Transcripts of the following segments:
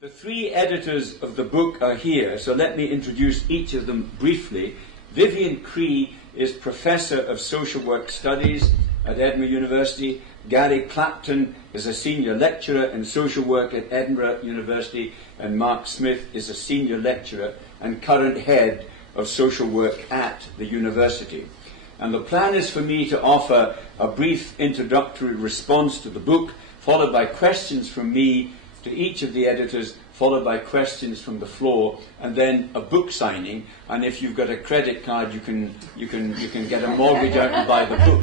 The three editors of the book are here, so let me introduce each of them briefly. Vivian Cree is Professor of Social Work Studies at Edinburgh University. Gary Clapton is a Senior Lecturer in Social Work at Edinburgh University. And Mark Smith is a Senior Lecturer and current Head of Social Work at the University. And the plan is for me to offer a brief introductory response to the book, followed by questions from me to each of the editors, followed by questions from the floor, and then a book signing. And if you've got a credit card, you can get a mortgage out and buy the book.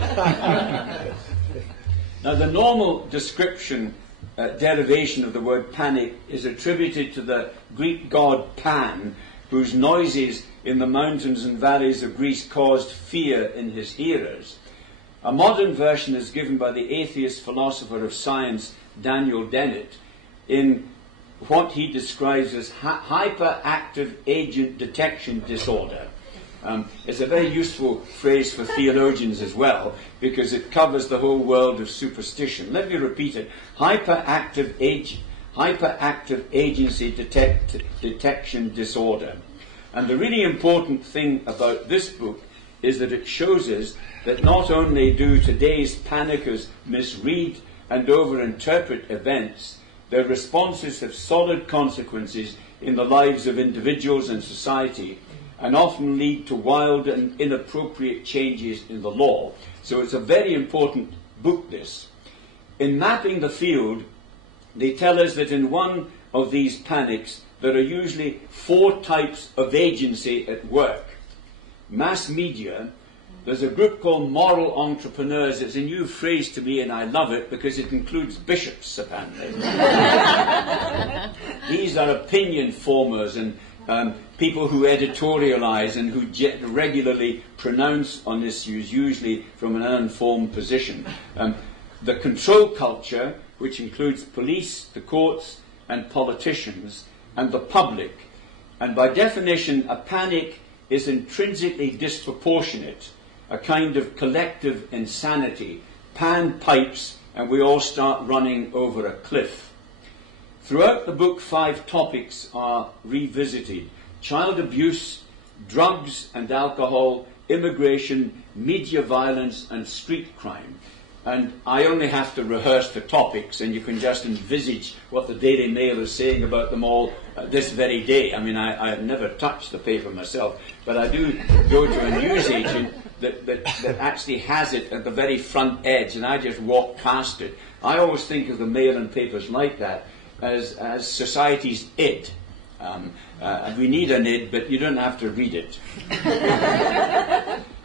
Now, the normal description, derivation of the word panic is attributed to the Greek god Pan, whose noises in the mountains and valleys of Greece caused fear in his hearers. A modern version is given by the atheist philosopher of science Daniel Dennett in what he describes as hyperactive agent detection disorder. It's a very useful phrase for theologians as well, because it covers the whole world of superstition. Let me repeat it. Hyperactive agency detection disorder. And the really important thing about this book is that it shows us that not only do today's panickers misread and overinterpret events, their responses have solid consequences in the lives of individuals and society, and often lead to wild and inappropriate changes in the law. So it's a very important book, this. In Mapping the Field, they tell us that in one of these panics, there are usually 4 types of agency at work. Mass media. There's a group called moral entrepreneurs. It's a new phrase to me, and I love it because it includes bishops, apparently. These are opinion formers and people who editorialize and who regularly pronounce on issues, usually from an uninformed position. The control culture, which includes police, the courts, and politicians, and the public. And by definition, a panic is intrinsically disproportionate, a kind of collective insanity. Pan pipes and we all start running over a cliff. Throughout the book, 5 topics are revisited: child abuse, drugs and alcohol, immigration, media violence and street crime. And I only have to rehearse the topics, and you can just envisage what the Daily Mail is saying about them all this very day. I mean, I have never touched the paper myself, but I do go to a newsagent that actually has it at the very front edge, and I just walk past it. I always think of the Mail and papers like that as society's id. We need an id, but you don't have to read it.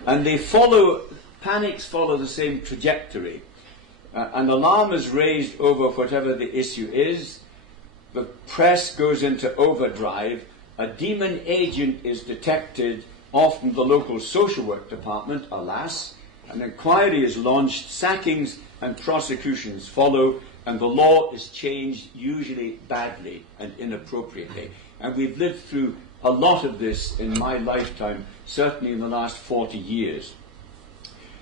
And panics follow the same trajectory. An alarm is raised over whatever the issue is. The press goes into overdrive. A demon agent is detected, often the local social work department, alas. An inquiry is launched, sackings and prosecutions follow, and the law is changed, usually badly and inappropriately. And we've lived through a lot of this in my lifetime, certainly in the last 40 years.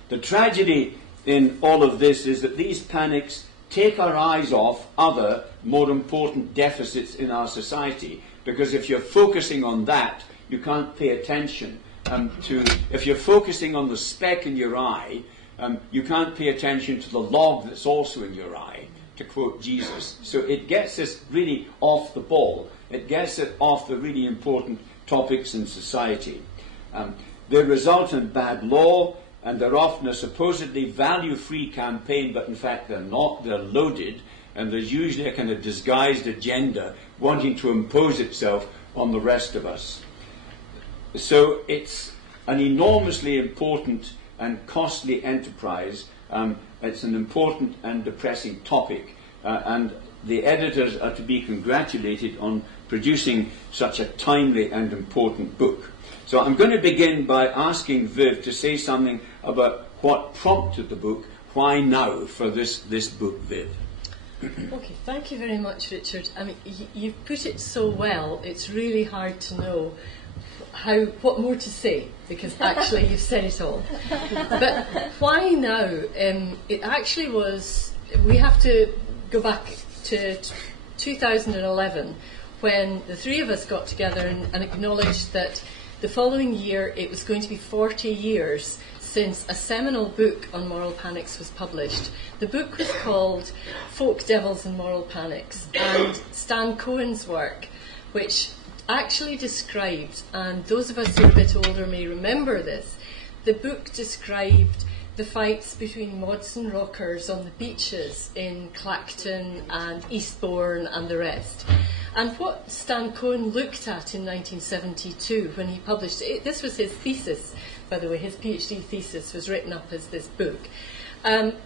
The tragedy in all of this is that these panics take our eyes off other, more important deficits in our society. Because if you're focusing on that, you can't pay attention if you're focusing on the speck in your eye, you can't pay attention to the log that's also in your eye, to quote Jesus. So it gets us really off the ball. It gets it off the really important topics in society. They result in bad law, and they're often a supposedly value-free campaign, but in fact they're not. They're loaded, and there's usually a kind of disguised agenda wanting to impose itself on the rest of us. So it's an enormously important and costly enterprise. It's an important and depressing topic, and the editors are to be congratulated on producing such a timely and important book. So I'm going to begin by asking Viv to say something about what prompted the book. Why now for this book, Viv? Okay, thank you very much, Richard. I mean, you've put it so well, it's really hard to know what more to say, because actually you've said it all. But why now? It actually was, we have to go back to 2011, when the three of us got together and acknowledged that the following year it was going to be 40 years since a seminal book on moral panics was published. The book was called Folk, Devils and Moral Panics, and Stan Cohen's work, which actually described, and those of us who are a bit older may remember this, the book described the fights between mods and rockers on the beaches in Clacton and Eastbourne and the rest. And what Stan Cohen looked at in 1972 when he published it, this was his thesis, by the way, his PhD thesis was written up as this book.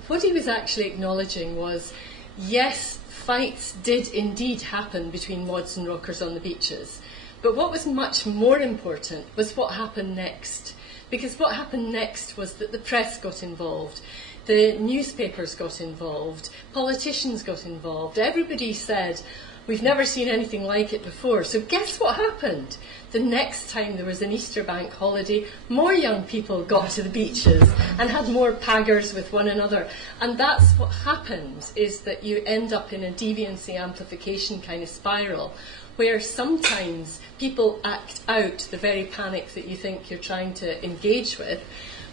What he was actually acknowledging was, yes, fights did indeed happen between mods and rockers on the beaches, but what was much more important was what happened next. Because what happened next was that the press got involved, the newspapers got involved, politicians got involved. Everybody said, we've never seen anything like it before. So guess what happened? The next time there was an Easter bank holiday, more young people got to the beaches and had more paggers with one another. And that's what happens, is that you end up in a deviancy amplification kind of spiral, where sometimes people act out the very panic that you think you're trying to engage with.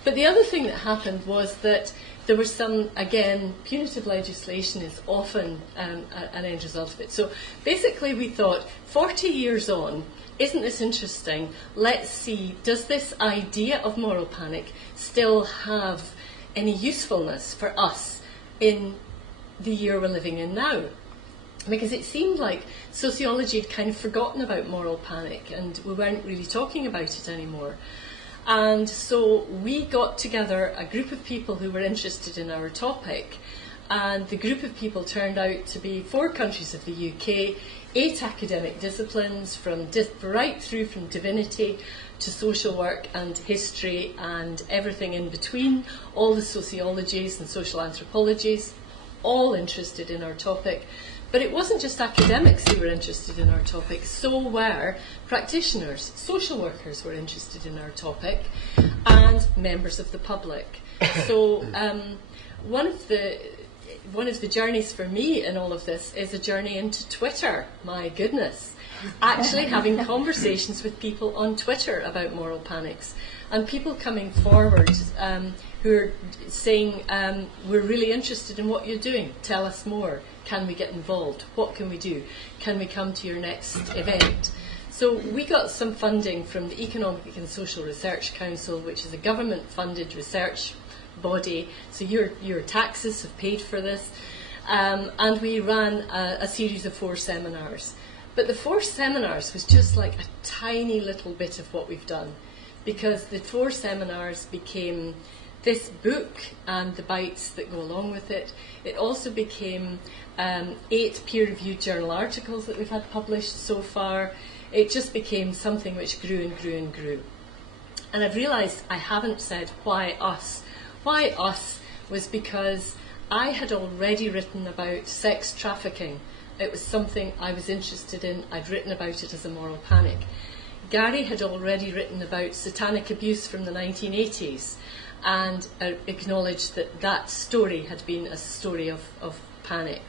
But the other thing that happened was that there was some, again, punitive legislation is often an end result of it. So basically we thought, 40 years on, isn't this interesting? Let's see, does this idea of moral panic still have any usefulness for us in the year we're living in now? Because it seemed like sociology had kind of forgotten about moral panic and we weren't really talking about it anymore. And so we got together a group of people who were interested in our topic, and the group of people turned out to be 4 countries of the UK, 8 academic disciplines, right through from divinity to social work and history and everything in between, all the sociologies and social anthropologies, all interested in our topic. But it wasn't just academics who were interested in our topic, so were practitioners, social workers were interested in our topic, and members of the public. So one of the journeys for me in all of this is a journey into Twitter, my goodness. Actually having conversations with people on Twitter about moral panics, and people coming forward who are saying, we're really interested in what you're doing, tell us more. Can we get involved? What can we do? Can we come to your next event? So we got some funding from the Economic and Social Research Council, which is a government-funded research body. So your taxes have paid for this. And we ran a series of 4 seminars. But the 4 seminars was just like a tiny little bit of what we've done, because the 4 seminars became this book and the bites that go along with it. It also became 8 peer-reviewed journal articles that we've had published so far. It just became something which grew and grew and grew. And I've realised I haven't said why us. Why us was because I had already written about sex trafficking. It was something I was interested in. I'd written about it as a moral panic. Gary had already written about satanic abuse from the 1980s and acknowledged that that story had been a story of panic.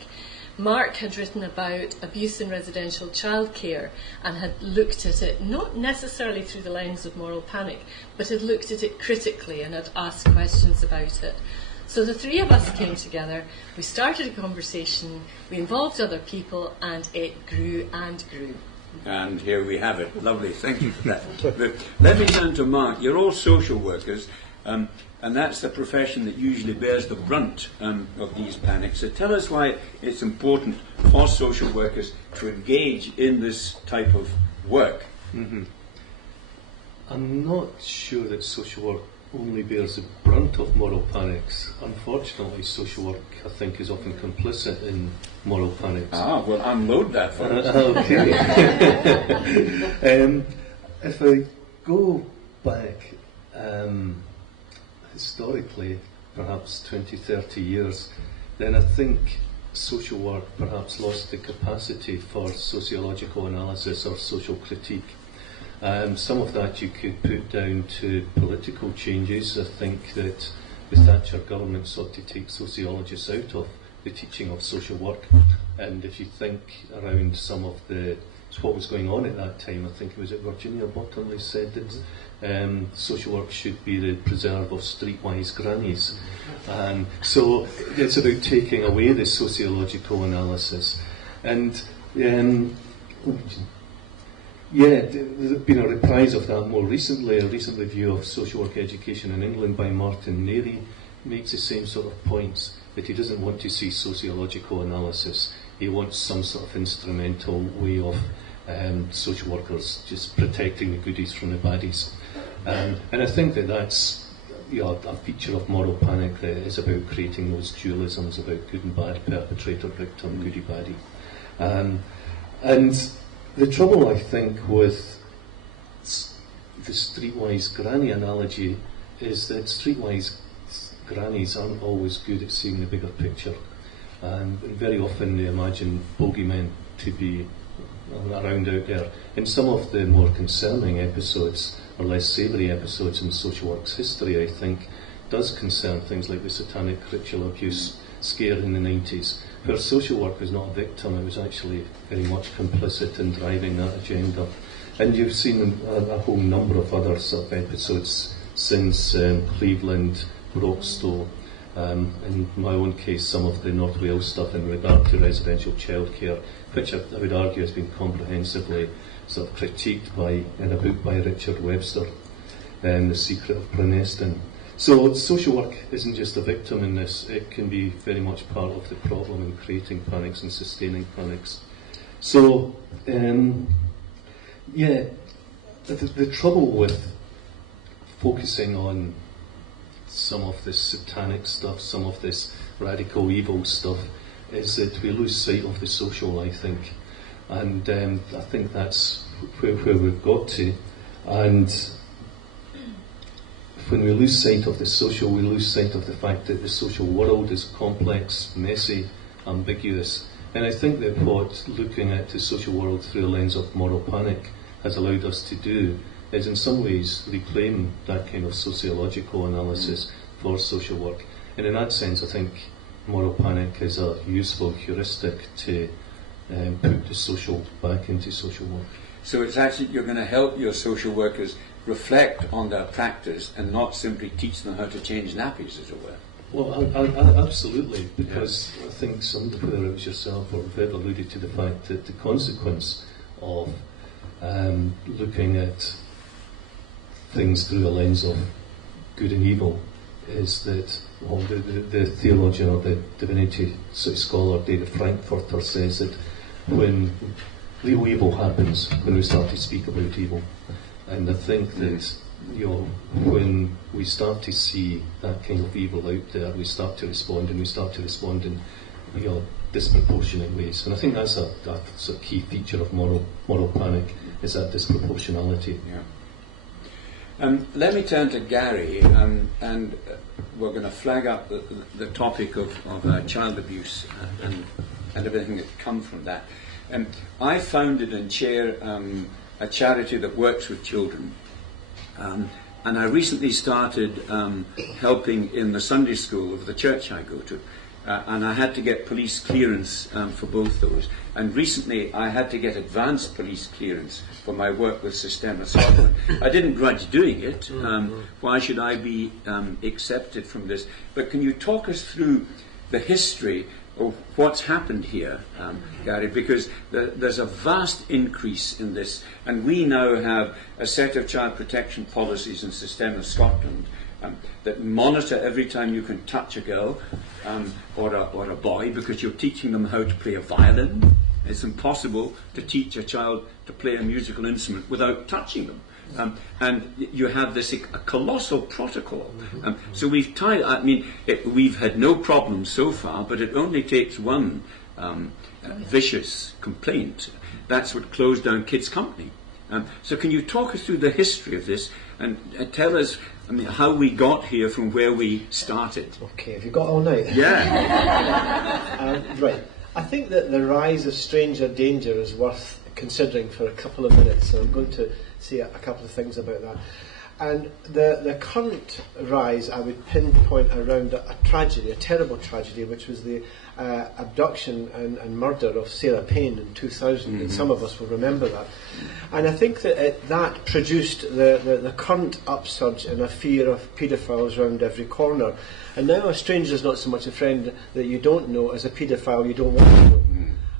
Mark had written about abuse in residential childcare and had looked at it not necessarily through the lens of moral panic, but had looked at it critically and had asked questions about it. So the 3 of us came together, we started a conversation, we involved other people, and it grew and grew. And here we have it. Lovely, thank you for that. But let me turn to Mark. You're all social workers, and that's the profession that usually bears the brunt of these panics. So tell us why it's important for social workers to engage in this type of work. Mm-hmm. I'm not sure that social work only bears the brunt of moral panics. Unfortunately, social work, I think, is often complicit in moral panics. Ah, well, unload that for us. Okay. If I go back historically, perhaps 20, 30 years, then I think social work perhaps lost the capacity for sociological analysis or social critique. Some of that you could put down to political changes. I think that the Thatcher government sought to take sociologists out of the teaching of social work. And if you think around some of the what was going on at that time. I think it was at Virginia Bottomley said that social work should be the preserve of streetwise grannies. So it's about taking away the sociological analysis. And there's been a reprise of that more recently. A recent review of social work education in England by Martin Neri makes the same sort of points, that he doesn't want to see sociological analysis. He wants some sort of instrumental way of social workers just protecting the goodies from the baddies. And I think that that's a feature of moral panic that is about creating those dualisms about good and bad, perpetrator, victim, goody, baddie. And the trouble, I think, with the streetwise granny analogy is that streetwise grannies aren't always good at seeing the bigger picture. And very often they imagine bogeymen to be around out there. In some of the more concerning episodes, or less savoury episodes in social work's history, I think, does concern things like the satanic ritual abuse scare in the 90s, where social work was not a victim, it was actually very much complicit in driving that agenda. And you've seen a whole number of other sort of episodes since Cleveland, Broxtowe, in my own case, some of the North Wales stuff in regard to residential childcare, which I would argue has been comprehensively sort of critiqued in a book by Richard Webster, The Secret of Praneston. So social work isn't just a victim in this, it can be very much part of the problem in creating panics and sustaining panics. So, the trouble with focusing on some of this satanic stuff, some of this radical evil stuff, is that we lose sight of the social, I think. And I think that's where we've got to. And when we lose sight of the social, we lose sight of the fact that the social world is complex, messy, ambiguous. And I think that what looking at the social world through a lens of moral panic has allowed us to do is in some ways reclaim that kind of sociological analysis for social work. And in that sense, I think moral panic is a useful heuristic to put the social back into social work. So it's actually, you're going to help your social workers reflect on their practice and not simply teach them how to change nappies, as it were. Well, absolutely, because I think whether it was yourself or Viv alluded to the fact that the consequence of looking at things through a lens of good and evil is that the theologian or the divinity scholar David Frankfurter says that when real evil happens, when we start to speak about evil, and I think that when we start to see that kind of evil out there, we start to respond, and we start to respond in disproportionate ways. And I think that's a key feature of moral panic, is that disproportionality. Yeah. Let me turn to Gary, and we're going to flag up the topic of child abuse and everything that comes from that. I founded and chair a charity that works with children, and I recently started helping in the Sunday school of the church I go to, and I had to get police clearance for both those. And recently I had to get advanced police clearance for my work with Systema Scotland. I didn't grudge doing it. Why should I be accepted from this? But can you talk us through the history of what's happened here, Gary? Because there's a vast increase in this, and we now have a set of child protection policies in Systema Scotland that monitor every time you can touch a girl or a boy, because you're teaching them how to play a violin. It's impossible to teach a child to play a musical instrument without touching them. And you have a colossal protocol. So we've we've had no problems so far, but it only takes one vicious complaint. That's what closed down Kids Company. So can you talk us through the history of this and tell us how we got here from where we started? Okay, have you got all night? Yeah. Right. I think that the rise of stranger danger is worth considering for a couple of minutes, so I'm going to say a couple of things about that. And the current rise, I would pinpoint around a tragedy, a terrible tragedy, which was the abduction and murder of Sarah Payne in 2000, and some of us will remember that. And I think that that produced the current upsurge in a fear of paedophiles around every corner. And now a stranger is not so much a friend that you don't know as a paedophile you don't want to know.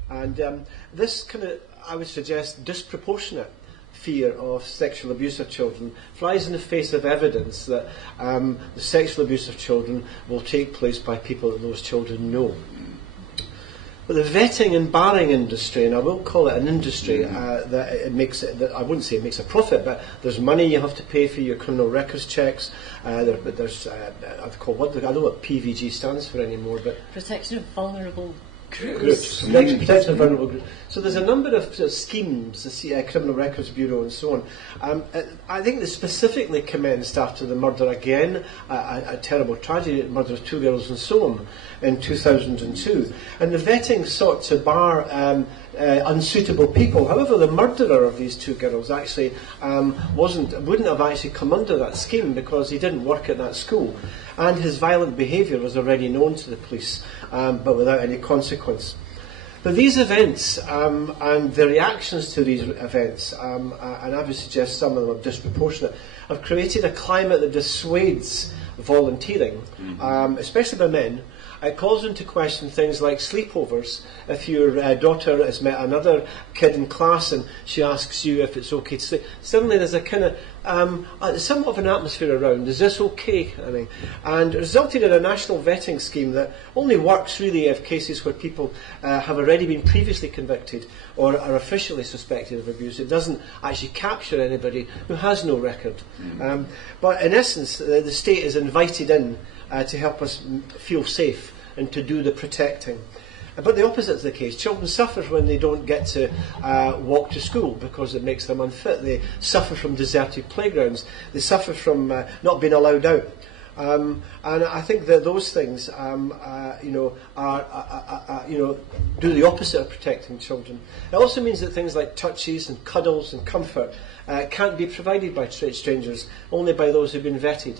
And this kind of, I would suggest, disproportionate fear of sexual abuse of children flies in the face of evidence that the sexual abuse of children will take place by people that those children know. But the vetting and barring industry, and I will call it an industry, that it makes it, that I wouldn't say it makes a profit, but there's money you have to pay for your criminal records checks. There's I'd call I don't know what PVG stands for anymore, but Protection of vulnerable groups. Protection of vulnerable groups. So there's a number of schemes, the Criminal Records Bureau and so on. I think they specifically commenced after the murder again, a terrible tragedy, the murder of 2 girls in Soham in 2002. And the vetting sought to bar unsuitable people. However, the murderer of these 2 girls actually wouldn't have actually come under that scheme because he didn't work at that school. And his violent behaviour was already known to the police, but without any consequence. But these events and the reactions to these events, and I would suggest some of them are disproportionate, have created a climate that dissuades volunteering, especially by men. It calls into question things like sleepovers. If your daughter has met another kid in class and she asks you if it's okay to sleep, suddenly there's a kind of somewhat of an atmosphere around. Is this okay? I mean, and it resulted in a national vetting scheme that only works really if cases where people have already been previously convicted or are officially suspected of abuse. It doesn't actually capture anybody who has no record. But in essence, the state is invited in to help us feel safe and to do the protecting. But the opposite is the case. Children suffer when they don't get to walk to school because it makes them unfit. They suffer from deserted playgrounds. They suffer from not being allowed out. And I think that those things, are do the opposite of protecting children. It also means that things like touches and cuddles and comfort can't be provided by strangers, only by those who've been vetted.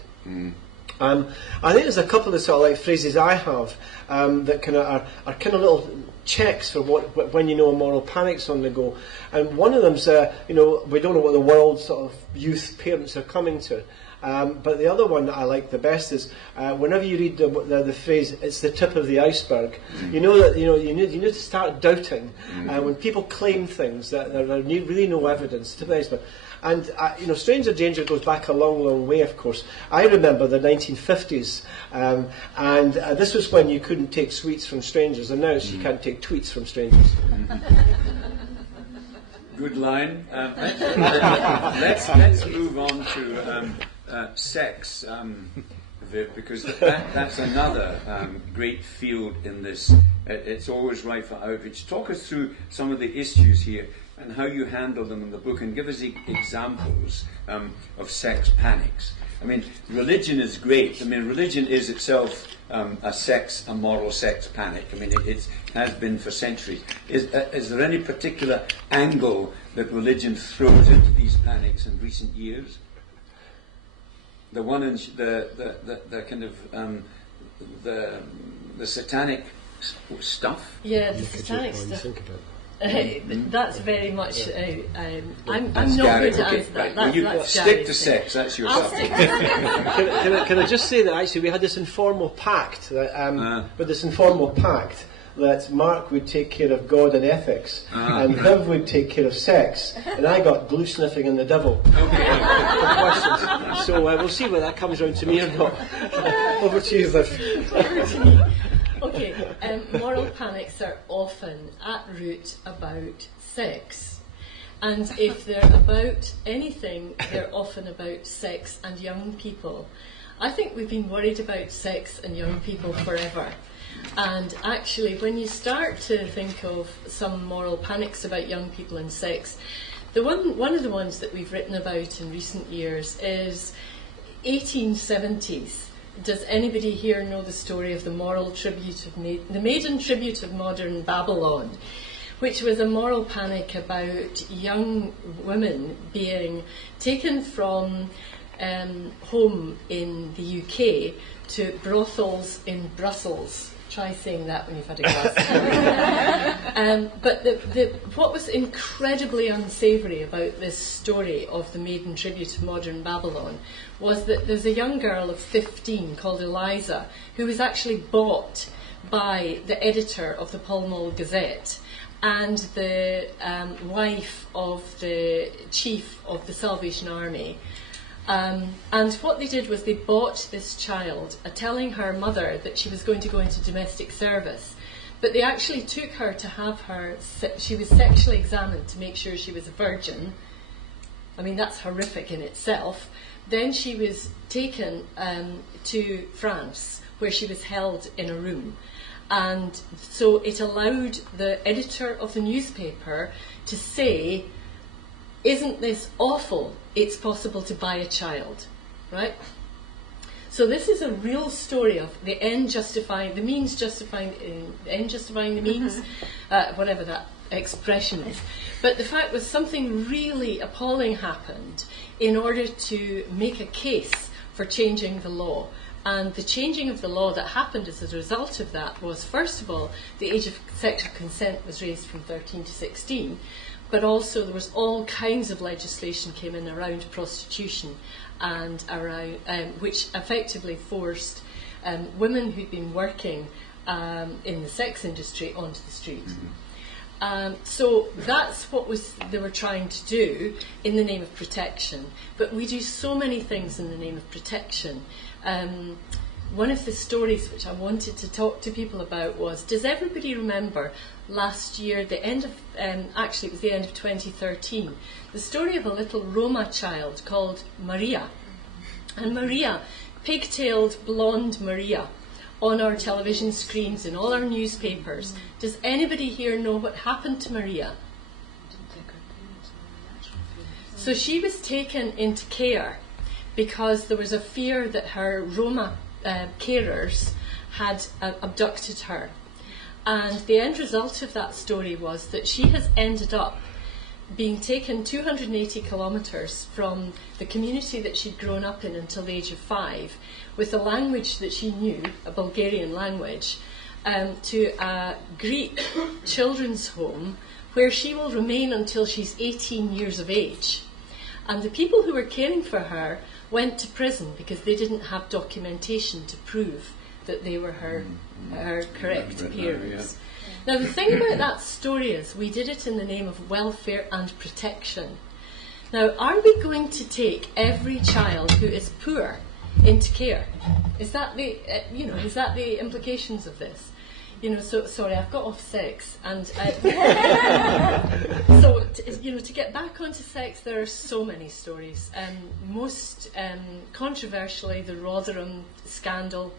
I think there's a couple of sort of like phrases I have that kind of are kind of little checks for when you know a moral panic's on the go. And one of them's we don't know what the world sort of youth parents are coming to. But the other one that I like the best is whenever you read the phrase, it's the tip of the iceberg. You know that you need to start doubting when people claim things that there are really no evidence. Tip of the iceberg. And stranger danger goes back a long, long way. Of course, I remember the 1950s, and this was when you couldn't take sweets from strangers, and now you can't take tweets from strangers. Good line. Let's move on to sex, Viv, because that's another great field in this. It's always ripe for outreach. Talk us through some of the issues here and how you handle them in the book, and give us examples of sex panics. I mean, religion is great. I mean, religion is itself a moral sex panic. I mean, it has been for centuries. Is there any particular angle that religion throws into these panics in recent years? The one in the kind of the satanic stuff. Yeah, the satanic stuff. That's very much. I'm not going to answer that. Right. You stick to sex. That's your subject. Can I just say that actually we had this informal pact that Mark would take care of God and ethics, and Viv would take care of sex, and I got glue sniffing and the devil. Okay. So we'll see whether that comes round to me or not. Over to you, Viv. Over to me. Okay, moral panics are often at root about sex. And if they're about anything, they're often about sex and young people. I think we've been worried about sex and young people forever. And actually, when you start to think of some moral panics about young people and sex, one of the ones that we've written about in recent years is 1870s. Does anybody here know the story of the the maiden tribute of modern Babylon, which was a moral panic about young women being taken from home in the UK to brothels in Brussels. Try saying that when you've had a glass. But what was incredibly unsavoury about this story of the maiden tribute of modern Babylon was that there's a young girl of 15 called Eliza who was actually bought by the editor of the Pall Mall Gazette and the wife of the chief of the Salvation Army. And what they did was they bought this child, telling her mother that she was going to go into domestic service. But they actually took her to have her, she was sexually examined to make sure she was a virgin. I mean, that's horrific in itself. Then she was taken to France, where she was held in a room. And so it allowed the editor of the newspaper to say, isn't this awful? It's possible to buy a child, right? So this is a real story of the end justifying, the means justifying, the end justifying the means, whatever that expression is. But the fact was something really appalling happened in order to make a case for changing the law. And the changing of the law that happened as a result of that was, first of all, the age of sexual consent was raised from 13 to 16, but also there was all kinds of legislation came in around prostitution and around which effectively forced women who'd been working in the sex industry onto the street. So that's what they were trying to do in the name of protection. But we do so many things in the name of protection. One of the stories which I wanted to talk to people about was, does everybody remember last year, the end of, actually it was the end of 2013, the story of a little Roma child called Maria. And Maria, pigtailed blonde Maria, on our television screens, in all our newspapers. Does anybody here know what happened to Maria? So she was taken into care because there was a fear that her Roma carers had abducted her. And the end result of that story was that she has ended up being taken 280 kilometres from the community that she'd grown up in until the age of 5, with a language that she knew, a Bulgarian language, to a Greek children's home where she will remain until she's 18 years of age. And the people who were caring for her went to prison because they didn't have documentation to prove that they were her correct parents. Now, the thing about that story is we did it in the name of welfare and protection. Now, are we going to take every child who is poor into care? Is that the, is that the implications of this? So sorry, I've got off sex, and so to get back onto sex, there are so many stories. Most controversially, the Rotherham scandal.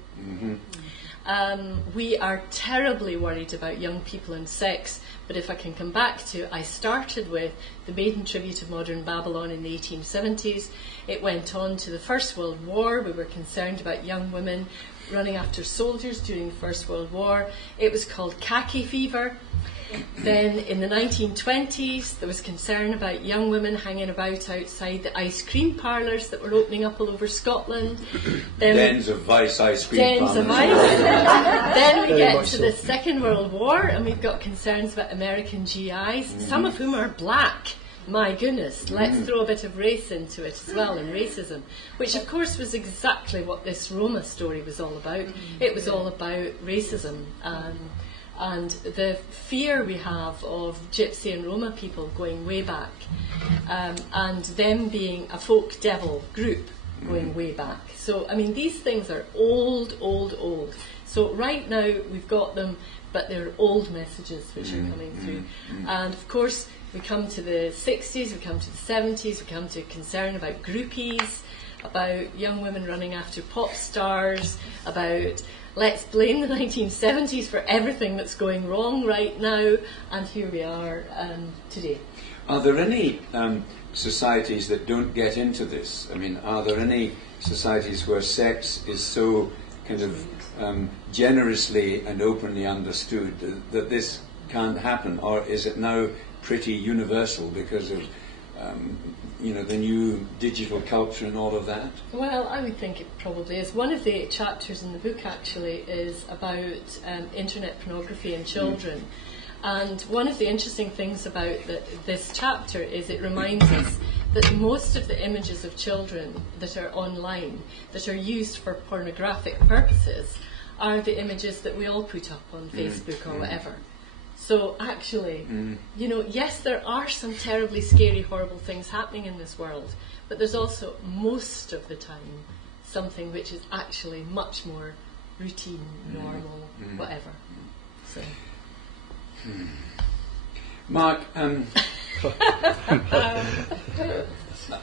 We are terribly worried about young people and sex, but if I can come back to, I started with the maiden tribute of modern Babylon in the 1870s. It went on to the First World War. We were concerned about young women running after soldiers during the First World War. It was called khaki fever. Then in the 1920s there was concern about young women hanging about outside the ice cream parlours that were opening up all over Scotland. Dens of Vice ice cream parlours. Dens of Vice. Then we get to the Second World War and we've got concerns about American GIs, some of whom are black. My goodness, let's throw a bit of race into it as well, and racism, which of course was exactly what this Roma story was all about. It was all about racism and the fear we have of Gypsy and Roma people going way back, and them being a folk devil group going way back. So, I mean, these things are old. So right now we've got them, but they're old messages which are coming through. And of course, we come to the 60s, we come to the 70s, we come to concern about groupies, about young women running after pop stars, about let's blame the 1970s for everything that's going wrong right now, and here we are today. Are there any societies that don't get into this? I mean, are there any societies where sex is so kind of generously and openly understood that this can't happen, or is it now pretty universal because of the new digital culture and all of that? Well, I would think it probably is. One of the chapters in the book actually is about internet pornography in children. And one of the interesting things about this chapter is it reminds us that most of the images of children that are online, that are used for pornographic purposes, are the images that we all put up on Facebook or whatever. So actually, yes, there are some terribly scary, horrible things happening in this world, but there's also, most of the time, something which is actually much more routine, normal, whatever. So. Mark,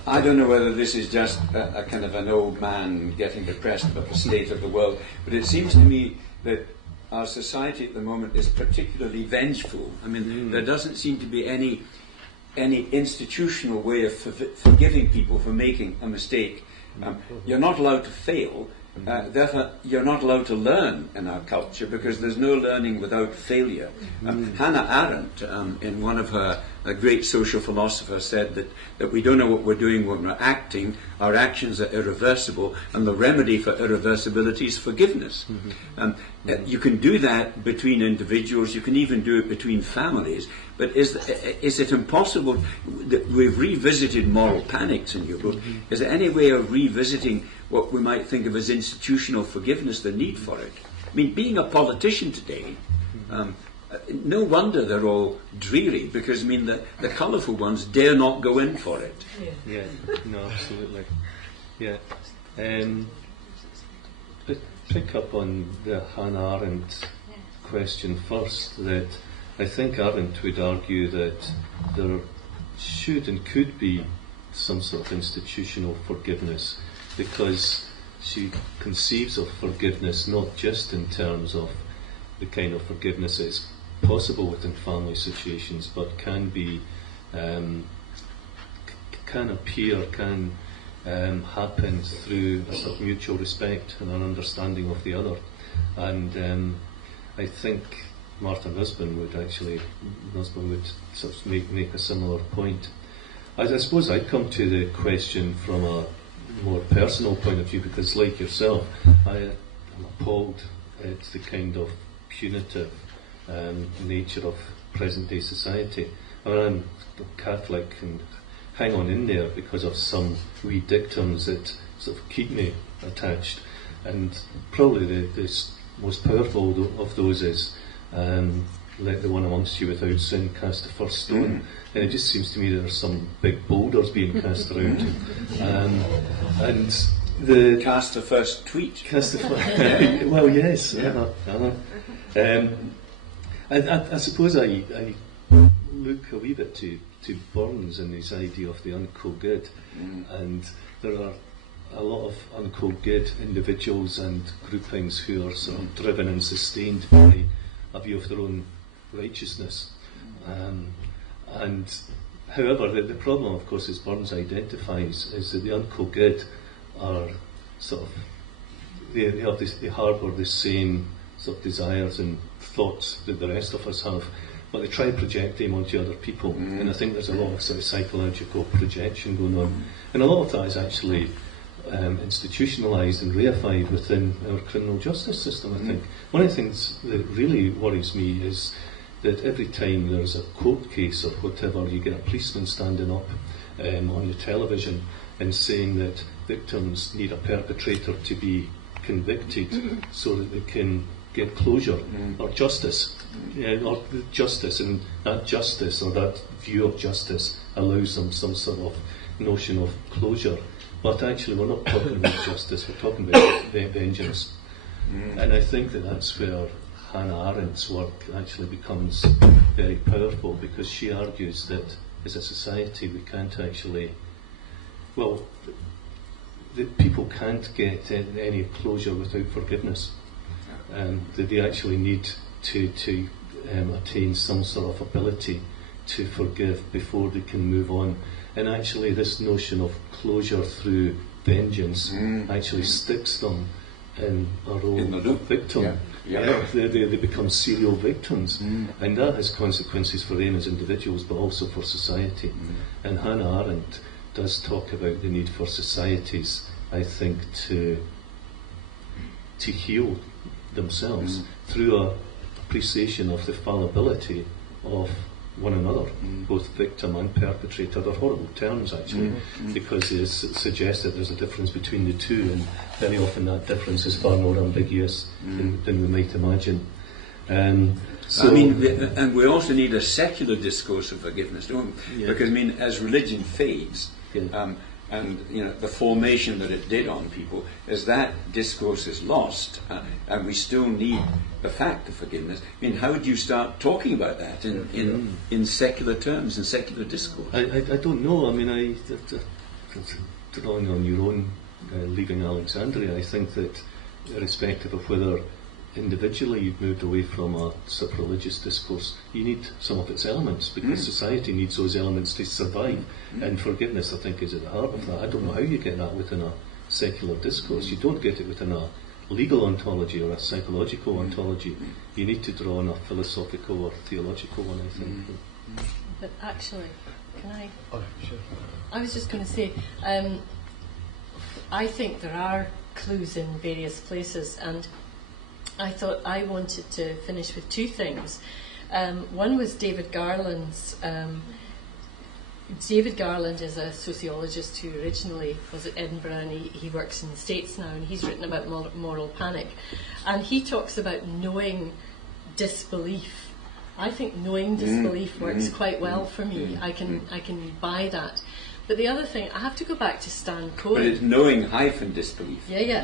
I don't know whether this is just a kind of an old man getting depressed about the state of the world, but it seems to me that our society at the moment is particularly vengeful. I mean, there doesn't seem to be any institutional way of forgiving people for making a mistake. You're not allowed to fail. Therefore, you're not allowed to learn in our culture because there's no learning without failure. Hannah Arendt, in one of her great social philosophers, said that we don't know what we're doing when we're acting, our actions are irreversible, and the remedy for irreversibility is forgiveness. You can do that between individuals, you can even do it between families, but is it impossible? We've revisited moral panics in your book. Is there any way of revisiting what we might think of as institutional forgiveness, the need for it? I mean, being a politician today, no wonder they're all dreary, because, I mean, the colourful ones dare not go in for it. Yeah, no, absolutely. Yeah. But pick up on the Hannah Arendt question first, that I think Arendt would argue that there should and could be some sort of institutional forgiveness, because she conceives of forgiveness not just in terms of the kind of forgiveness that is possible within family situations, but can be, can happen through a sort of mutual respect and an understanding of the other. And I think Martin Nussbaum would sort of make a similar point. I suppose I'd come to the question from a more personal point of view, because, like yourself, I'm appalled at the kind of punitive nature of present-day society. I mean, I'm Catholic and hang on in there because of some wee dictums that sort of keep me attached. And probably the most powerful of those is let the one amongst you without sin cast the first stone. And it just seems to me there are some big boulders being cast around. And the Cast the first tweet. Cast the first. Well, yes. I suppose I look a wee bit to Burns and his idea of the unco-good, and there are a lot of unco-good individuals and groupings who are sort of driven and sustained by a view of their own righteousness. And however, the problem, of course, as Burns identifies, is that the unco-good are sort of they harbour the same sort of desires and thoughts that the rest of us have, but they try and project them onto other people. And I think there's a lot of sort of psychological projection going on, and a lot of that is actually institutionalised and reified within our criminal justice system. I think one of the things that really worries me is that every time there's a court case or whatever, you get a policeman standing up on the television and saying that victims need a perpetrator to be convicted so that they can get closure or justice, or justice, and that justice or that view of justice allows them some sort of notion of closure. But actually, we're not talking about justice; we're talking about vengeance. And I think that that's where Hannah Arendt's work actually becomes very powerful, because she argues that as a society we can't actually, that people can't get any closure without forgiveness. That they actually need to attain some sort of ability to forgive before they can move on. And actually this notion of closure through vengeance actually sticks them in a role In the of loop. victim. Yeah. Yeah. They become serial victims, and that has consequences for them as individuals, but also for society. And Hannah Arendt does talk about the need for societies, I think, to heal themselves through a appreciation of the fallibility of one another, both victim and perpetrator. They're horrible terms, actually, because they suggest that there's a difference between the two, and very often that difference is far more ambiguous than we might imagine. So I mean, and we also need a secular discourse of forgiveness, don't we? Yeah. Because, I mean, as religion fades, Yeah. and the formation that it did on people, as that discourse is lost, and we still need the fact of forgiveness. I mean, how do you start talking about that in secular terms, in secular discourse? I don't know. I mean, drawing on your own leaving Alexandria, I think that irrespective of whether individually you've moved away from a sub-religious discourse, you need some of its elements, because society needs those elements to survive. And forgiveness, I think, is at the heart of that. I don't know how you get that within a secular discourse. You don't get it within a legal ontology or a psychological ontology. You need to draw on a philosophical or theological one, I think. But actually, can I? Oh, sure. I was just going to say, I think there are clues in various places, and I thought I wanted to finish with two things. One was David Garland's. David Garland is a sociologist who originally was at Edinburgh, and he works in the States now, and he's written about moral panic. And he talks about knowing disbelief. I think knowing disbelief works quite well for me. I can buy that. But the other thing, I have to go back to Stan Cohen. But it's knowing hyphen disbelief. Yeah.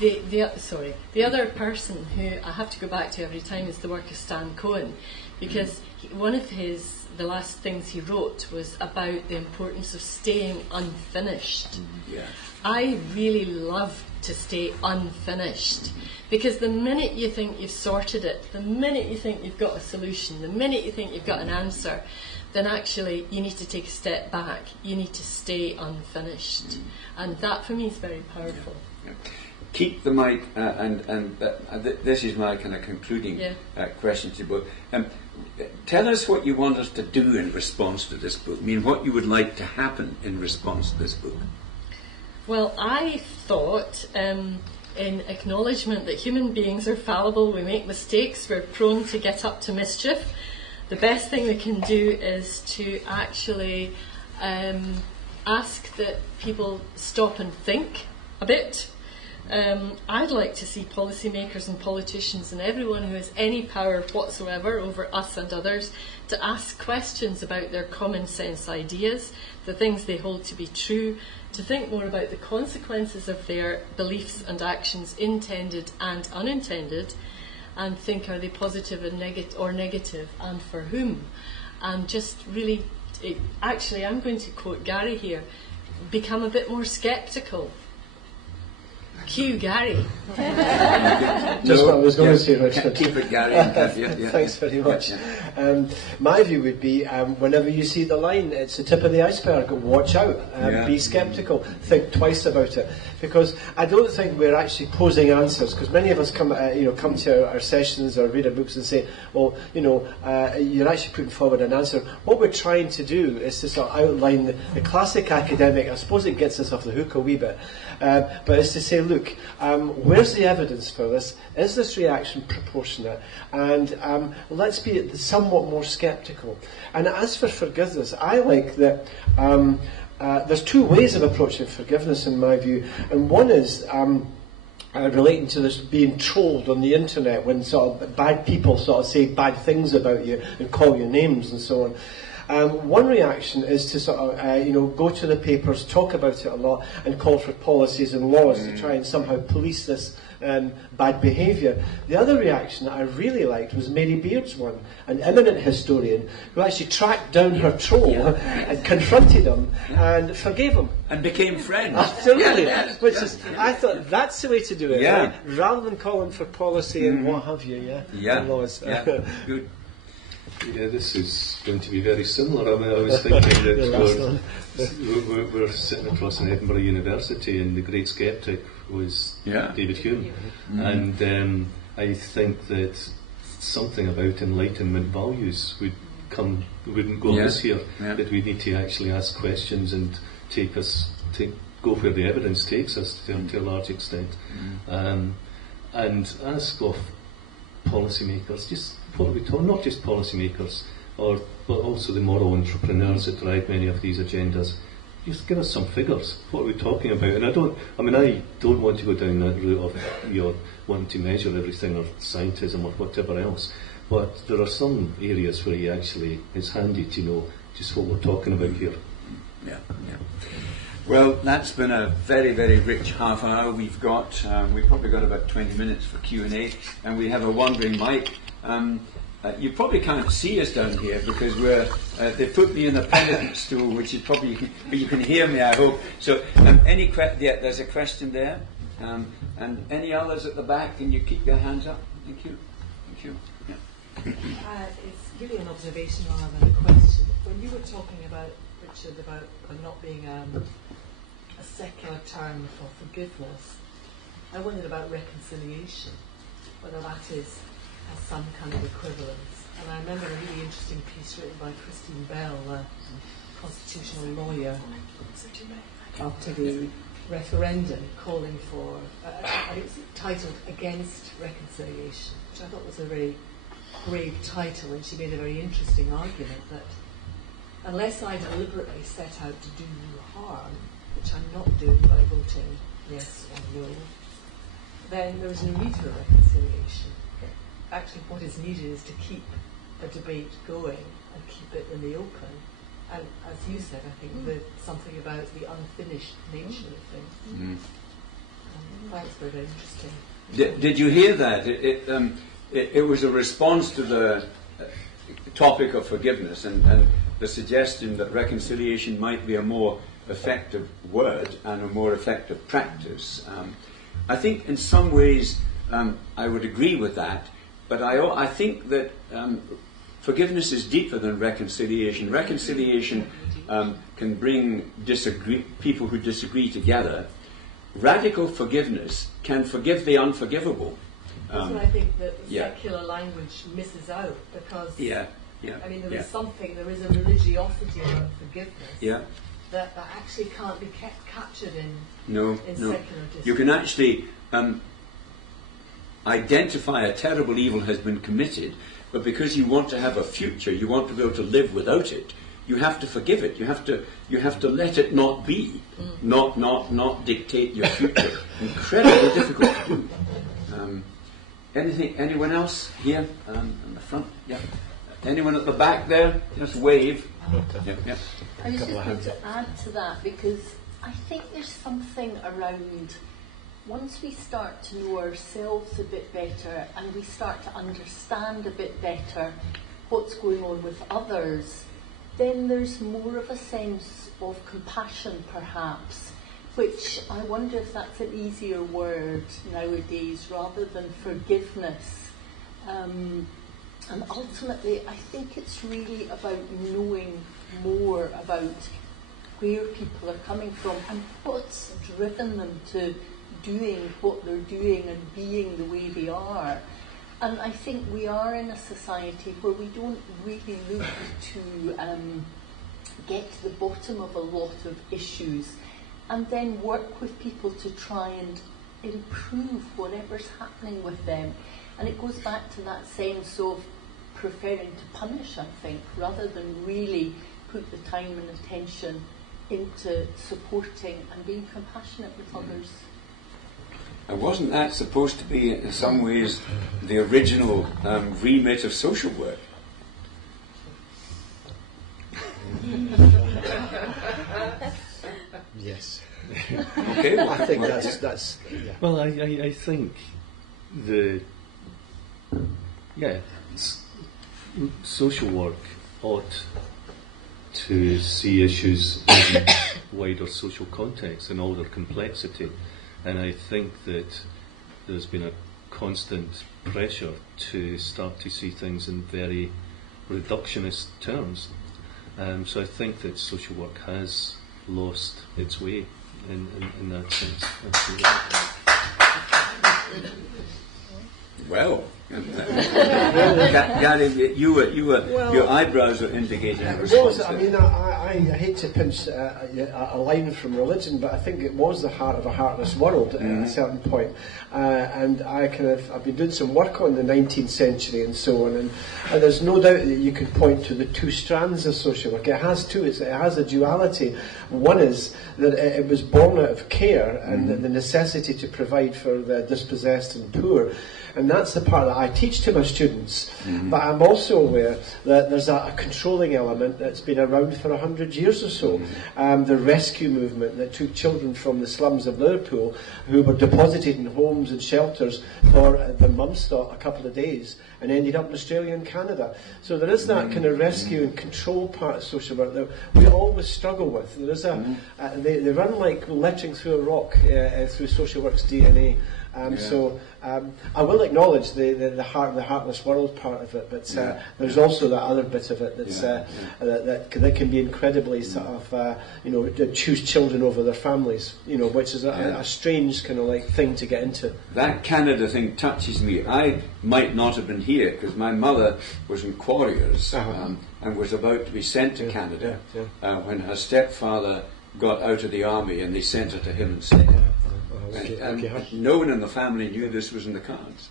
The other person who I have to go back to every time is the work of Stan Cohen, because one of the last things he wrote was about the importance of staying unfinished. I really love to stay unfinished, because the minute you think you've sorted it, the minute you think you've got a solution, the minute you think you've got an answer, then actually you need to take a step back. You need to stay unfinished. And that for me is very powerful. Keep the mic, this is my kind of concluding question to you both. Tell us what you want us to do in response to this book. I mean, what you would like to happen in response to this book. Well, I thought, in acknowledgement that human beings are fallible, we make mistakes, we're prone to get up to mischief, the best thing we can do is to actually ask that people stop and think a bit. I'd like to see policymakers and politicians and everyone who has any power whatsoever over us and others to ask questions about their common sense ideas, the things they hold to be true, to think more about the consequences of their beliefs and actions, intended and unintended, and think, are they positive and negative, and for whom? And just really, actually, I'm going to quote Gary here, become a bit more sceptical. Cue Gary. Just what I was going to say, Richard. Keep it, Gary. Thanks very much. My view would be, whenever you see the line, it's the tip of the iceberg. Watch out. Be sceptical. Think twice about it, because I don't think we're actually posing answers. Because many of us come to our sessions or read our books and say, well, you're actually putting forward an answer. What we're trying to do is to sort of outline the classic academic. I suppose it gets us off the hook a wee bit, but it's to say, look, where's the evidence for this? Is this reaction proportionate? And let's be somewhat more sceptical. And as for forgiveness, I like that there's two ways of approaching forgiveness in my view. And one is relating to this being trolled on the internet, when sort of bad people sort of say bad things about you and call you names and so on. One reaction is to sort of, go to the papers, talk about it a lot, and call for policies and laws to try and somehow police this bad behaviour. The other reaction that I really liked was Mary Beard's one, an eminent historian who actually tracked down her troll and confronted him and forgave him. And became friends. Absolutely. I thought that's the way to do it, right? Rather than calling for policy and what have you, and laws. Good. Yeah, this is going to be very similar. I mean, I was thinking that we're sitting across in Edinburgh University, and the great skeptic was David Hume. And I think that something about Enlightenment values wouldn't go amiss here. That we need to actually ask questions and go where the evidence takes us to a large extent, and ask of policymakers just what are we talking. Not just policymakers, but also the moral entrepreneurs that drive many of these agendas. Just give us some figures. What are we talking about? And I don't want to go down that route of wanting to measure everything or scientism or whatever else. But there are some areas where it's handy to know just what we're talking about here. Yeah. Well, that's been a very, very rich half hour. We've probably got about 20 minutes for Q&A, and we have a wandering mic. You probably can't see us down here because they put me in a penitent stool, which is probably, but you can hear me, I hope. So, there's a question there, and any others at the back? Can you keep your hands up? Thank you. Yeah. It's really an observation rather than a question. When you were talking about, Richard, about not being a secular term for forgiveness, I wondered about reconciliation, whether that has some kind of equivalence. And I remember a really interesting piece written by Christine Bell, a constitutional lawyer, after the referendum, calling for, it was titled Against Reconciliation, which I thought was a very grave title, and she made a very interesting argument that unless I deliberately set out to do you harm, which I'm not doing by voting yes or no, then there is no need for reconciliation. Actually, what is needed is to keep a debate going and keep it in the open. And as you said, I think there's something about the unfinished nature of things. That's very interesting. Did you hear that? It was a response to the topic of forgiveness and the suggestion that reconciliation might be a more effective word and a more effective practice. I think in some ways I would agree with that, but I think that forgiveness is deeper than reconciliation. Reconciliation can bring people who disagree together. Radical forgiveness can forgive the unforgivable. That's what I think that the secular language misses out, because I mean there is a religiosity about forgiveness that actually can't be captured in secular discourse. You can actually identify a terrible evil has been committed, but because you want to have a future, you want to be able to live without it, you have to forgive it. You have to let it not be, not dictate your future. Incredibly difficult to do. Anyone else here in the front? Yeah. Anyone at the back there? Just wave. Yeah. I was just going to add to that, because I think there's something around, once we start to know ourselves a bit better and we start to understand a bit better what's going on with others, then there's more of a sense of compassion perhaps, which I wonder if that's an easier word nowadays rather than forgiveness. And ultimately, I think it's really about knowing more about where people are coming from and what's driven them to doing what they're doing and being the way they are. And I think we are in a society where we don't really look to get to the bottom of a lot of issues and then work with people to try and improve whatever's happening with them. And it goes back to that sense of preferring to punish, I think, rather than really put the time and attention into supporting and being compassionate with others. And wasn't that supposed to be, in some ways, the original remit of social work? Yes. Okay. Well, I think that's. Yeah. Well, I think social work ought to see issues in wider social context and all their complexity. And I think that there's been a constant pressure to start to see things in very reductionist terms. So I think that social work has lost its way in that sense. Well, Gary, your eyebrows were indicating a response. I mean, I hate to pinch a line from religion, but I think it was the heart of a heartless world at a certain point. And I've been doing some work on the 19th century and so on, and there's no doubt that you could point to the two strands of social work. It has two. It has a duality. One is that it was born out of care and the necessity to provide for the dispossessed and poor. And that's the part that I teach to my students. But I'm also aware that there's a controlling element that's been around for 100 years or so. The rescue movement that took children from the slums of Liverpool who were deposited in homes and shelters for the months or a couple of days and ended up in Australia and Canada. So there is that kind of rescue and control part of social work that we always struggle with. There is they run like lettering through a rock through social work's DNA. So I will acknowledge the heartless world part of it, but there's also that other bit of it that's that can be incredibly sort of choose children over their families, which is a strange kind of like thing to get into. That Canada thing touches me. I might not have been here because my mother was in Quarriers and was about to be sent to Canada when her stepfather got out of the army and they sent her to him instead. And no one in the family knew this was in the cards.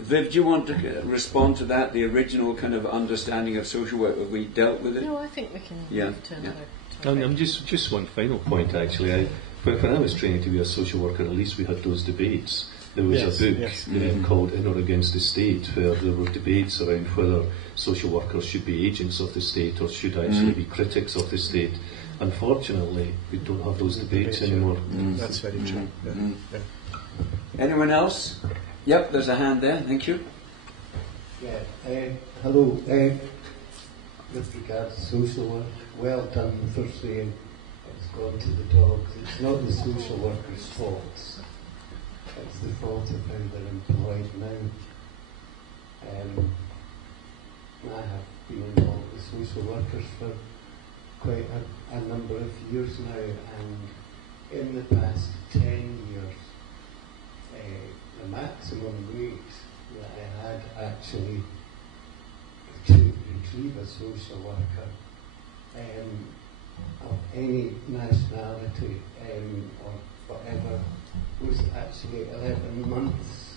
Viv, do you want to respond to that, the original kind of understanding of social work? Have we dealt with it? No, I think we can move to another topic. I'm just one final point, actually. When I was training to be a social worker, at least we had those debates. There was a book called In or Against the State, where there were debates around whether social workers should be agents of the state or should actually be critics of the state. Unfortunately, we don't have those debates anymore. That's very true. Anyone else? Yep, there's a hand there. Thank you. Hello. With regard to social work, well done for saying it's gone to the dogs. It's not the social workers' fault. It's the fault of how they're employed now. I have been involved with social workers for quite a number of years now, and in the past 10 years, the maximum wage that I had actually to retrieve a social worker of any nationality or whatever was actually 11 months,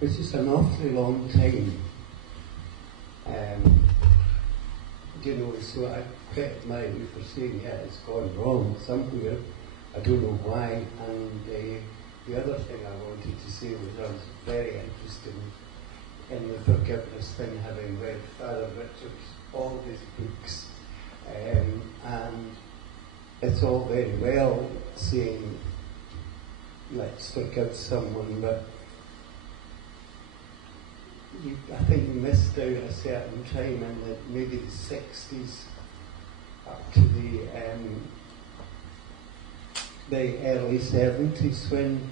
which is an awfully long time. So I kept mine for saying, it's gone wrong somewhere. I don't know why. And the other thing I wanted to say was I was very interested in the forgiveness thing, having read Father Richard's, all his books. And it's all very well saying, let's forgive someone, but I think you missed out a certain time in maybe the 60s up to the early 70s, when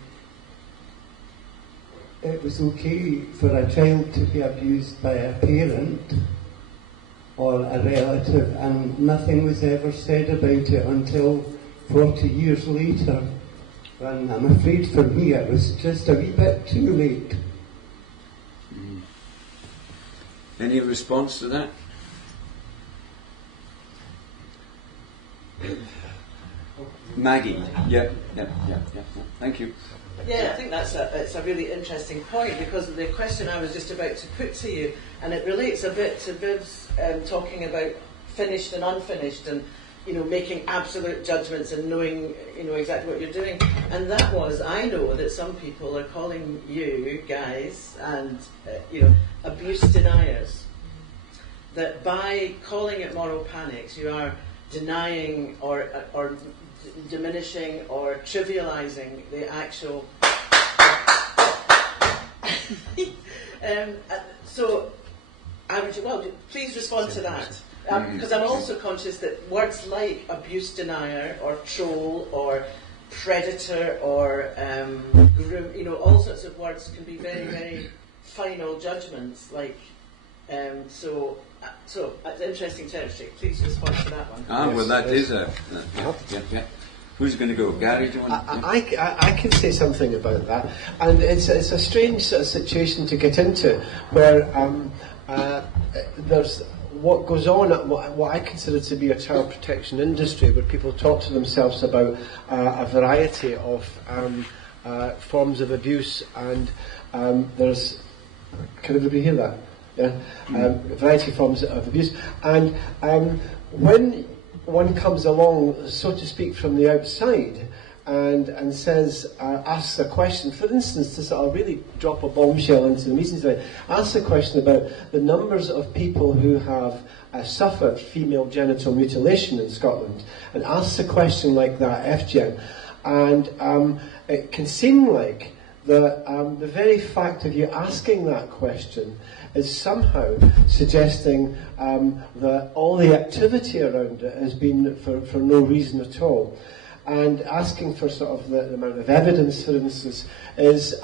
it was okay for a child to be abused by a parent or a relative, and nothing was ever said about it until 40 years later, when I'm afraid for me it was just a wee bit too late. Any response to that? Maggie. Yeah. Thank you. Yeah, I think it's a really interesting point, because the question I was just about to put to you, and it relates a bit to Viv's talking about finished and unfinished, and making absolute judgments and knowing exactly what you're doing. And that was, I know that some people are calling you guys and abuse deniers. That by calling it moral panics, you are denying or diminishing or trivializing the actual. So, I would please respond to that, because I'm also conscious that words like abuse denier or troll or predator or groom, all sorts of words can be very, very final judgments. Like, So it's interesting territory. Please respond to that one. Well, that is a... yeah. Who's going to go? Gary, do you want to... I can say something about that. And it's a strange sort of situation to get into, where there's what goes on at what I consider to be a child protection industry, where people talk to themselves about a variety of forms of abuse, and there's... Can everybody hear that? Yeah? A variety of forms of abuse. And when one comes along, so to speak, from the outside, and says, asks a question, for instance, to sort of really drop a bombshell into the meeting tonight, asks a question about the numbers of people who have suffered female genital mutilation in Scotland, and asks a question like that, FGM, and it can seem like the very fact of you asking that question is somehow suggesting that all the activity around it has been for no reason at all. And asking for sort of the amount of evidence, for instance, is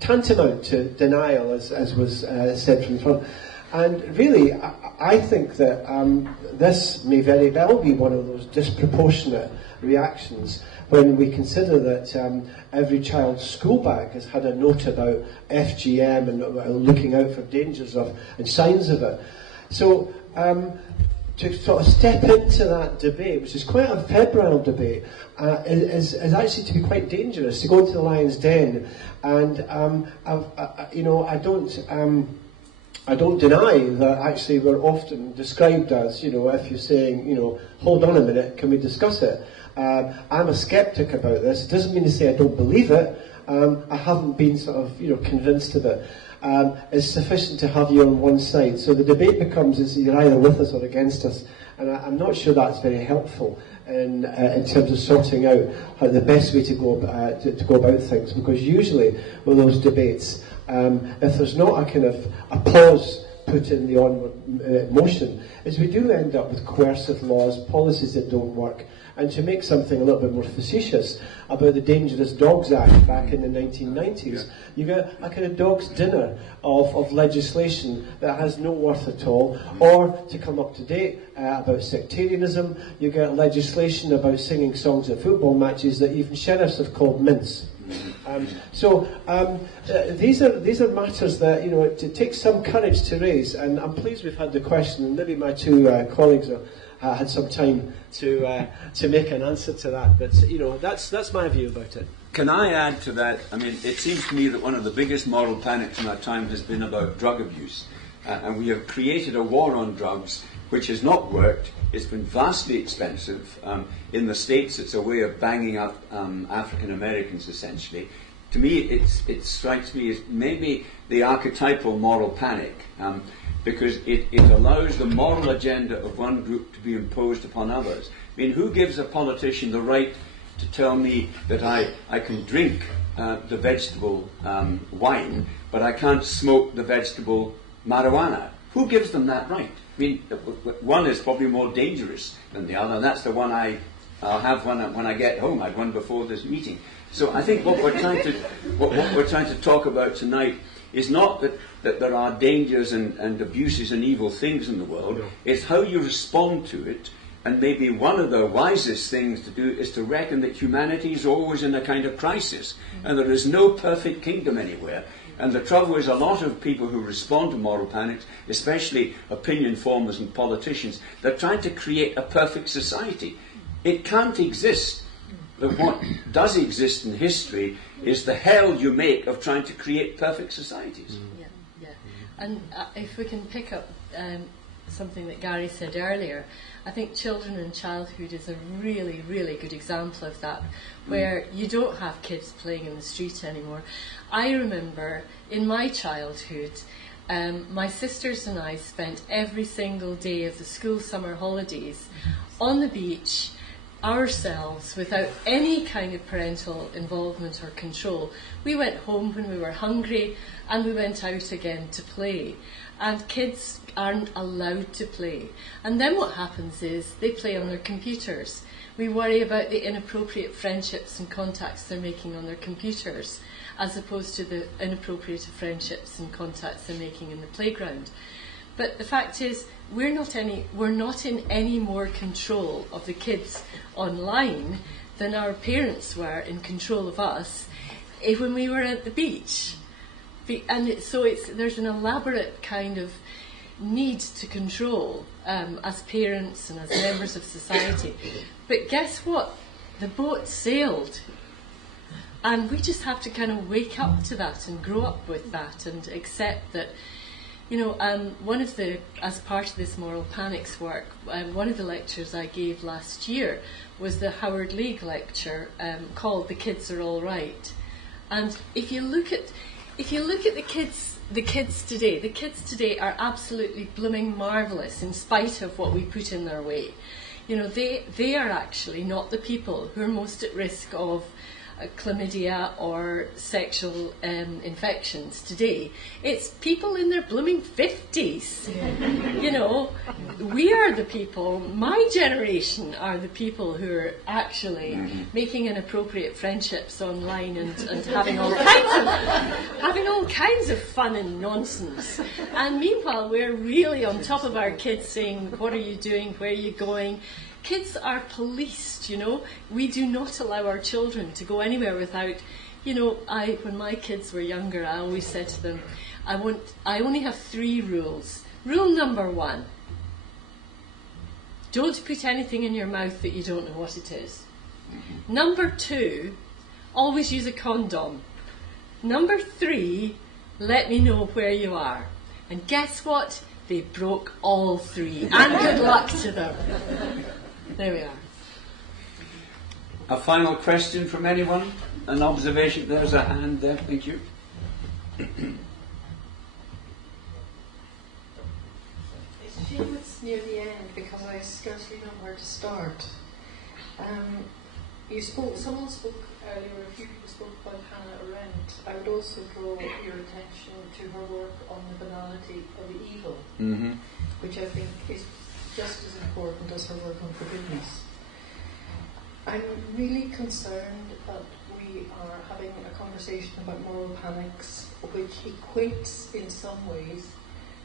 tantamount to denial, as was said from the front. And really, I think that this may very well be one of those disproportionate reactions when we consider that every child's school bag has had a note about FGM and looking out for dangers of and signs of it. So to sort of step into that debate, which is quite a febrile debate, is actually to be quite dangerous. To go into the lion's den, and I don't deny that actually we're often described as, if you're saying, hold on a minute, can we discuss it? I'm a sceptic about this. It doesn't mean to say I don't believe it. I haven't been sort of, convinced of it. It's sufficient to have you on one side. So the debate becomes is you're either with us or against us, and I'm not sure that's very helpful in terms of sorting out how the best way to go about things. Because usually with those debates, if there's not a kind of a pause put in the onward motion, is we do end up with coercive laws, policies that don't work. And to make something a little bit more facetious about the Dangerous Dogs Act back in the 1990s, you get a kind of dog's dinner of legislation that has no worth at all. Or, to come up to date, about sectarianism, you get legislation about singing songs at football matches that even sheriffs have called mince. These are matters that it takes some courage to raise, and I'm pleased we've had the question, and maybe my two colleagues had some time to make an answer to that. But that's my view about it. Can I add to that? I mean, it seems to me that one of the biggest moral panics in our time has been about drug abuse, and we have created a war on drugs which has not worked. It's been vastly expensive. In the States, it's a way of banging up African Americans, essentially. To me, it strikes me as maybe the archetypal moral panic, because it allows the moral agenda of one group to be imposed upon others. I mean, who gives a politician the right to tell me that I can drink the vegetable wine, but I can't smoke the vegetable marijuana? Who gives them that right? I mean, one is probably more dangerous than the other, and that's the one I'll have when I get home. I had one before this meeting. So I think what we're trying to talk about tonight is not that there are dangers and abuses and evil things in the world. It's how you respond to it. And maybe one of the wisest things to do is to reckon that humanity is always in a kind of crisis, and there is no perfect kingdom anywhere. And the trouble is, a lot of people who respond to moral panics, especially opinion formers and politicians, they're trying to create a perfect society. It can't exist. But what does exist in history is the hell you make of trying to create perfect societies. Yeah. And if we can pick up something that Gary said earlier, I think children and childhood is a really, really good example of that, where you don't have kids playing in the street anymore. I remember in my childhood, my sisters and I spent every single day of the school summer holidays on the beach, ourselves, without any kind of parental involvement or control. We went home when we were hungry, and we went out again to play. And kids aren't allowed to play. And then what happens is they play on their computers. We worry about the inappropriate friendships and contacts they're making on their computers, as opposed to the inappropriate friendships and contacts they're making in the playground. But the fact is, we're not in any more control of the kids online than our parents were in control of us when we were at the beach. There's an elaborate kind of need to control as parents and as members of society. But guess what? The boat sailed. And we just have to kind of wake up to that and grow up with that and accept that, as part of this Moral Panics work, one of the lectures I gave last year was the Howard League lecture called "The Kids Are All Right." And if you look at the kids today are absolutely blooming marvellous in spite of what we put in their way. They are actually not the people who are most at risk of chlamydia or sexual infections today. It's people in their blooming 50s. We are the people, my generation are the people who are actually making inappropriate friendships online and having all kinds of fun and nonsense. And meanwhile, we're really on top of our kids saying, what are you doing, where are you going? Kids are policed, We do not allow our children to go anywhere without, when my kids were younger, I always said to them, I only have 3 rules. Rule number 1, don't put anything in your mouth that you don't know what it is. Number 2, always use a condom. Number 3, let me know where you are. And guess what? They broke all 3. And good luck to them. There we are. A final question from anyone? An observation? There's a hand there. Thank you. It's a shame it's near the end because I scarcely know where to start. Someone spoke earlier, a few people spoke about Hannah Arendt. I would also draw your attention to her work on the banality of the evil, which I think is just as important as her work on forgiveness. I'm really concerned that we are having a conversation about moral panics which equates in some ways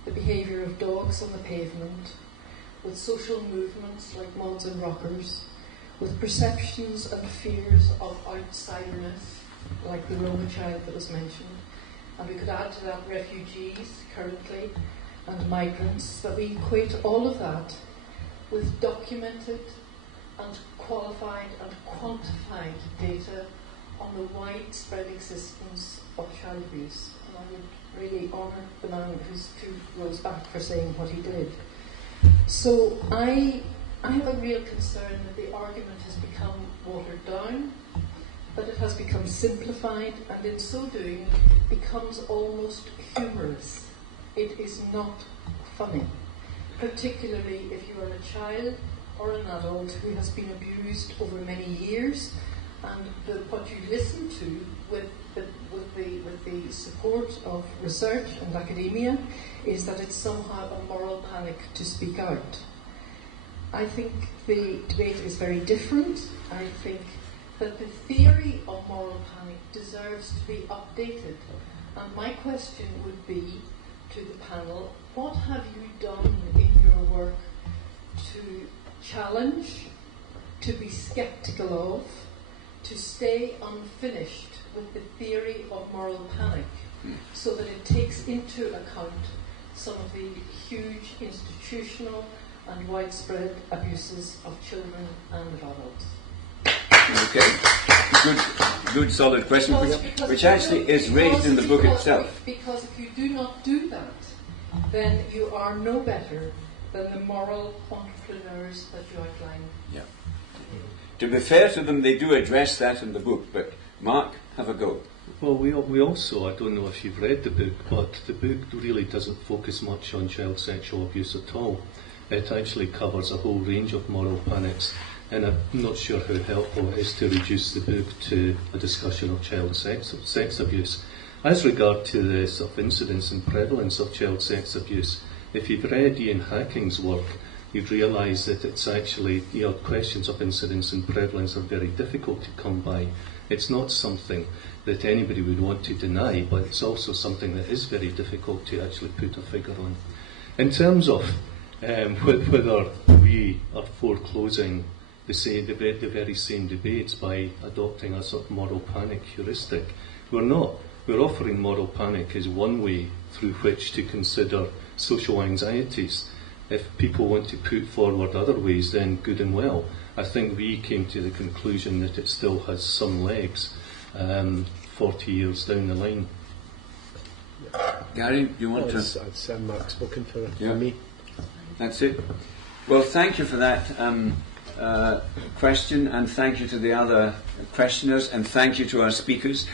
the behaviour of dogs on the pavement with social movements like mods and rockers, with perceptions and fears of outsiderness like the Roma child that was mentioned, and we could add to that refugees currently and migrants, that we equate all of that with documented and qualified and quantified data on the widespread existence of child abuse. And I would really honour the man who's 2 rows back for saying what he did. So I have a real concern that the argument has become watered down, that it has become simplified, and in so doing becomes almost humorous. It is not funny, particularly if you are a child or an adult who has been abused over many years, and what you listen to with the support of research and academia is that it's somehow a moral panic to speak out. I think the debate is very different. I think that the theory of moral panic deserves to be updated. And my question would be to the panel, what have you done in your work to challenge, to be sceptical of, to stay unfinished with the theory of moral panic, so that it takes into account some of the huge institutional and widespread abuses of children and of adults? Okay, good solid question, which actually is raised in the book itself. Because if you do not do that, then you are no better than the moral entrepreneurs that you outline. Yeah. To be fair to them, they do address that in the book, but Mark, have a go. Well, we also, I don't know if you've read the book, but the book really doesn't focus much on child sexual abuse at all. It actually covers a whole range of moral panics, and I'm not sure how helpful it is to reduce the book to a discussion of child sex abuse. As regard to the sort of incidence and prevalence of child sex abuse, if you've read Ian Hacking's work, you'd realise that it's actually, questions of incidence and prevalence are very difficult to come by. It's not something that anybody would want to deny, but it's also something that is very difficult to actually put a figure on. In terms of whether we are foreclosing the very same debates by adopting a sort of moral panic heuristic, we're not. We're offering moral panic as one way through which to consider social anxieties. If people want to put forward other ways, then good and well. I think we came to the conclusion that it still has some legs 40 years down the line. Gary, you want to? I'd Mark spoken for Yeah. me. That's it. Well, thank you for that question, and thank you to the other questioners, and thank you to our speakers.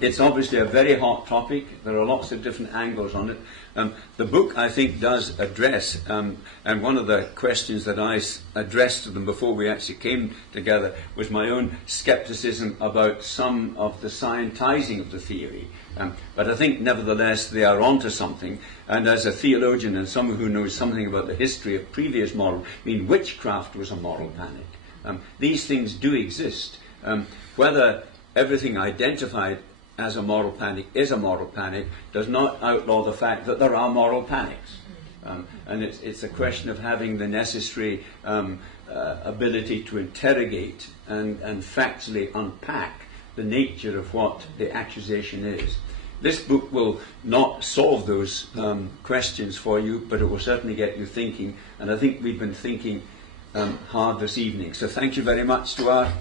It's obviously a very hot topic. There are lots of different angles on it. The book, I think, does address, and one of the questions that I addressed to them before we actually came together was my own scepticism about some of the scientizing of the theory. But I think, nevertheless, they are onto something. And as a theologian and someone who knows something about the history of previous moral, witchcraft was a moral panic. These things do exist. Whether everything identified as a moral panic is a moral panic does not outlaw the fact that there are moral panics. And it's a question of having the necessary ability to interrogate and factually unpack the nature of what the accusation is. This book will not solve those questions for you, but it will certainly get you thinking, and I think we've been thinking hard this evening. So thank you very much to our